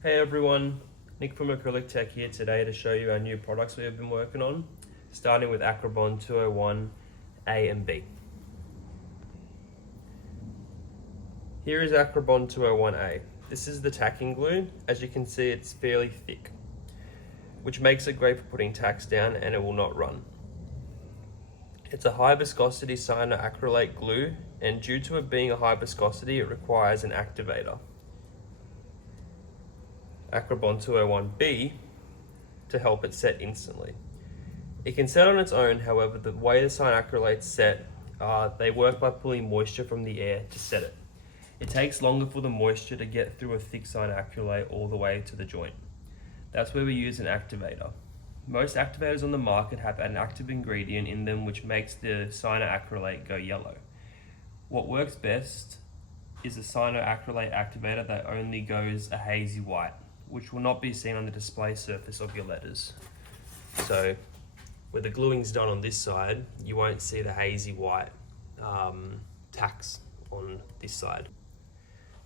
Hey everyone, Nick from Acrylic Tech here today to show you our new products we have been working on, starting with Acri-Bond 201A and B. Here is Acri-Bond 201A. This is the tacking glue. As you can see, it's fairly thick, which makes it great for putting tacks down and it will not run. It's a high viscosity cyanoacrylate glue, and due to it being a high viscosity, it requires an activator. Acri-Bond 201B to help it set instantly. It can set on its own, however, the way the cyanoacrylates set, they work by pulling moisture from the air to set it. It takes longer for the moisture to get through a thick cyanoacrylate all the way to the joint. That's where we use an activator. Most activators on the market have an active ingredient in them which makes the cyanoacrylate go yellow. What works best is a cyanoacrylate activator that only goes a hazy white, which will not be seen on the display surface of your letters. So where the gluing's done on this side, you won't see the hazy white tacks on this side.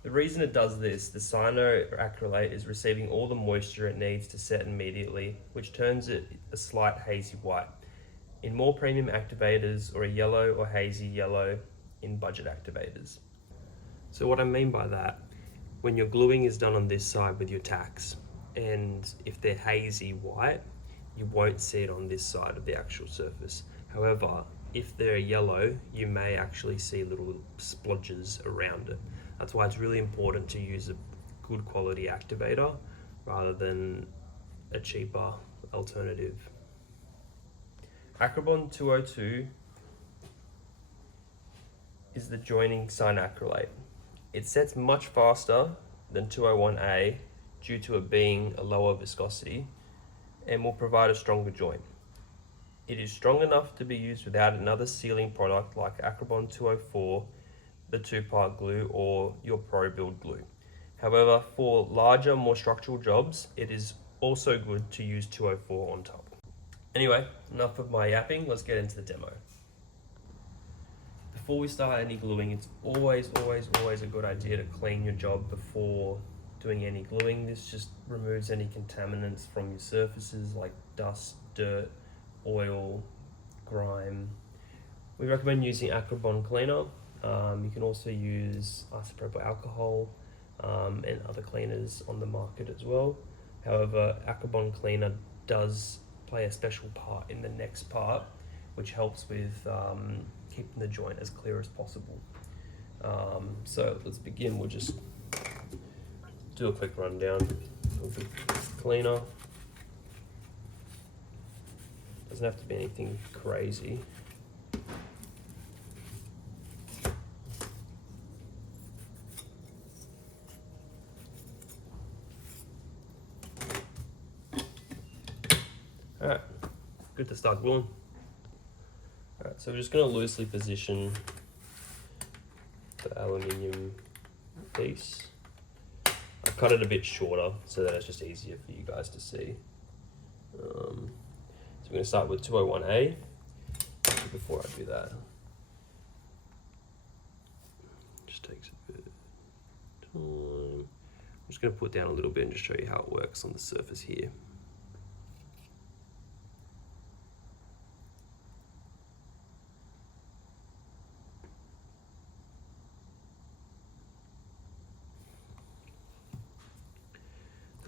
The reason it does this, the cyanoacrylate is receiving all the moisture it needs to set immediately, which turns it a slight hazy white. In more premium activators, or a yellow or hazy yellow in budget activators. So what I mean by that, when your gluing is done on this side with your tacks, and if they're hazy white, you won't see it on this side of the actual surface. However, if they're yellow, you may actually see little splodges around it. That's why it's really important to use a good quality activator rather than a cheaper alternative. Acri-Bond 202 is the joining cyanoacrylate. It sets much faster than 201A due to it being a lower viscosity and will provide a stronger joint. It is strong enough to be used without another sealing product like Acri-Bond 204, the 2-part glue, or your Pro Build glue. However, for larger, more structural jobs, it is also good to use 204 on top. Anyway, enough of my yapping, let's get into the demo. Before we start any gluing, it's always a good idea to clean your job before doing any gluing. This just removes any contaminants from your surfaces like dust, dirt, oil, grime. We recommend using Acri-Bond cleaner. You can also use isopropyl alcohol and other cleaners on the market as well. However, Acri-Bond cleaner does play a special part in the next part, which helps with keeping the joint as clear as possible. So let's begin. We'll just do a quick rundown of the cleaner. Doesn't have to be anything crazy. Alright, good to start gluing. Alright, so we're just going to loosely position the aluminium piece. I've cut it a bit shorter so that it's just easier for you guys to see. So we're going to start with 201A. Before I do that, just takes a bit of time. I'm just going to put down a little bit and just show you how it works on the surface here.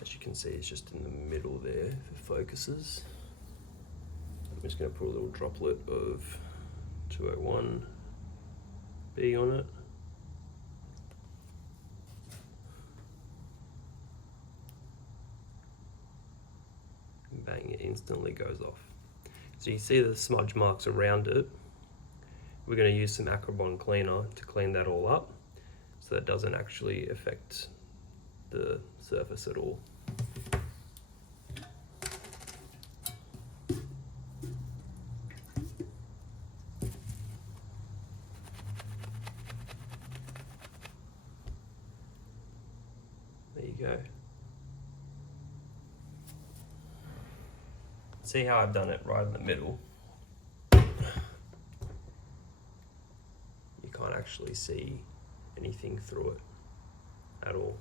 As you can see, it's just in the middle there for focuses. I'm just going to put a little droplet of 201B on it. And bang, it instantly goes off. So you see the smudge marks around it. We're going to use some Acri-Bond cleaner to clean that all up so that it doesn't actually affect the surface at all. There you go. See how I've done it right in the middle? You can't actually see anything through it at all.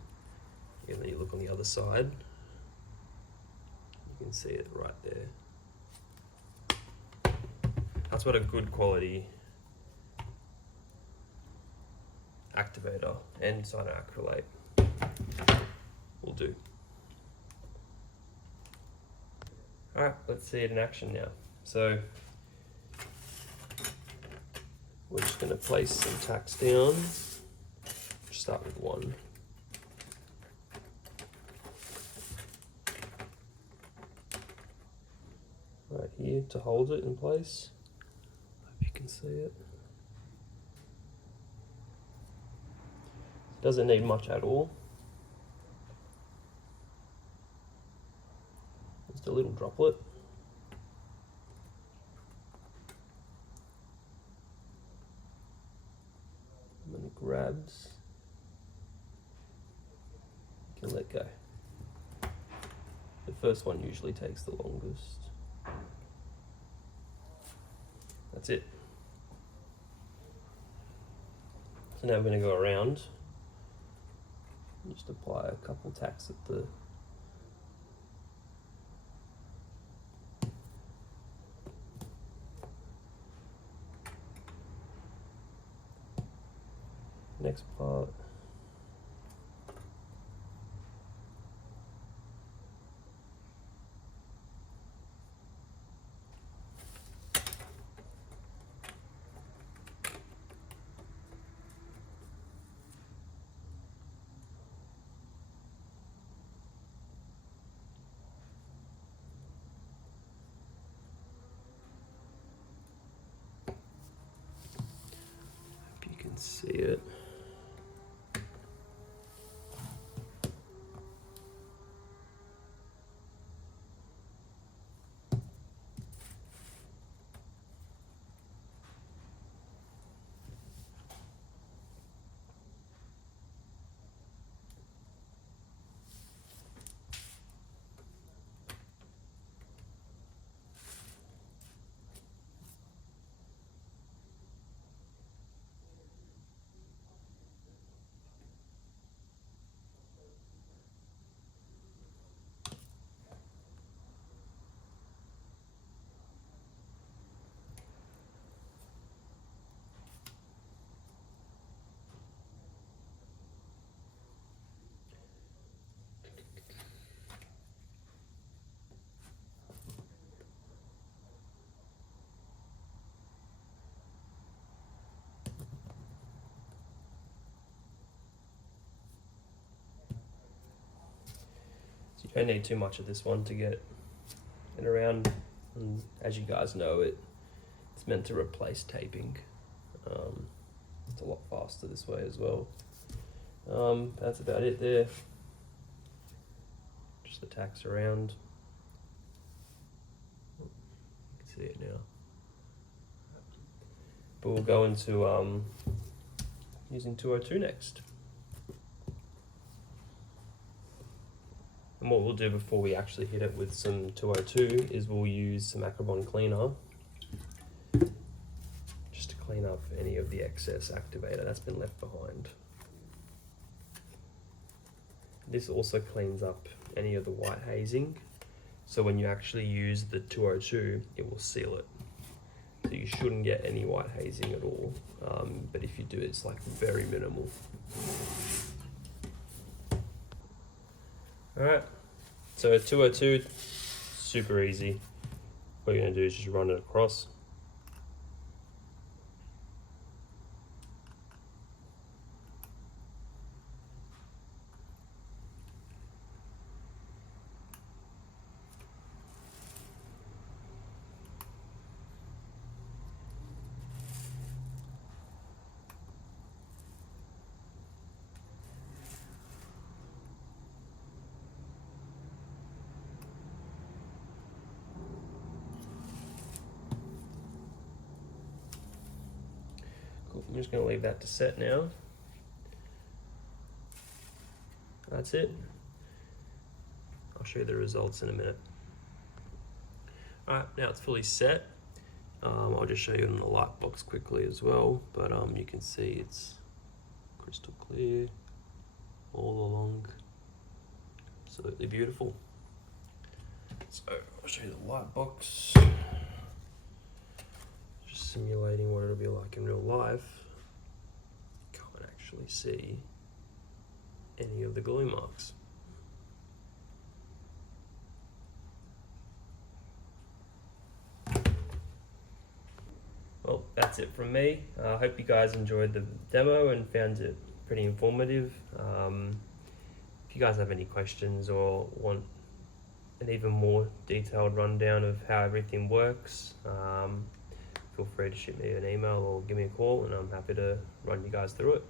And then you look on the other side, you can see it right there. That's what a good quality activator and cyanoacrylate will do. Alright, let's see it in action now. So we're just going to place some tacks down. Just start with one. Right here to hold it in place. Hope you can see it. Doesn't need much at all. Just a little droplet. And then it grabs. You can let go. The first one usually takes the longest. That's it. So now we're going to go around. Just apply a couple tacks at the next part. See it. You don't need too much of this one to get it around, and as you guys know, it's meant to replace taping. It's a lot faster this way as well. That's about it there. Just the tacks around. You can see it now. But we'll go into using 202 next. And what we'll do before we actually hit it with some 202 is we'll use some Acri-Bond cleaner just to clean up any of the excess activator that's been left behind. This also cleans up any of the white hazing, so when you actually use the 202 it will seal it. So you shouldn't get any white hazing at all, but if you do, it's like very minimal. Alright, so 202, super easy. What you're going to do is just run it across. I'm just going to leave that to set now. That's it. I'll show you the results in a minute. Alright, now it's fully set. I'll just show you in the light box quickly as well, but you can see it's crystal clear all along Absolutely beautiful. So I'll show you the light box. Just simulating what it'll be like in real life. Can't actually see any of the glue marks. Well, that's it from me. I hope you guys enjoyed the demo and found it pretty informative. If you guys have any questions or want an even more detailed rundown of how everything works, feel free to shoot me an email or give me a call, and I'm happy to run you guys through it.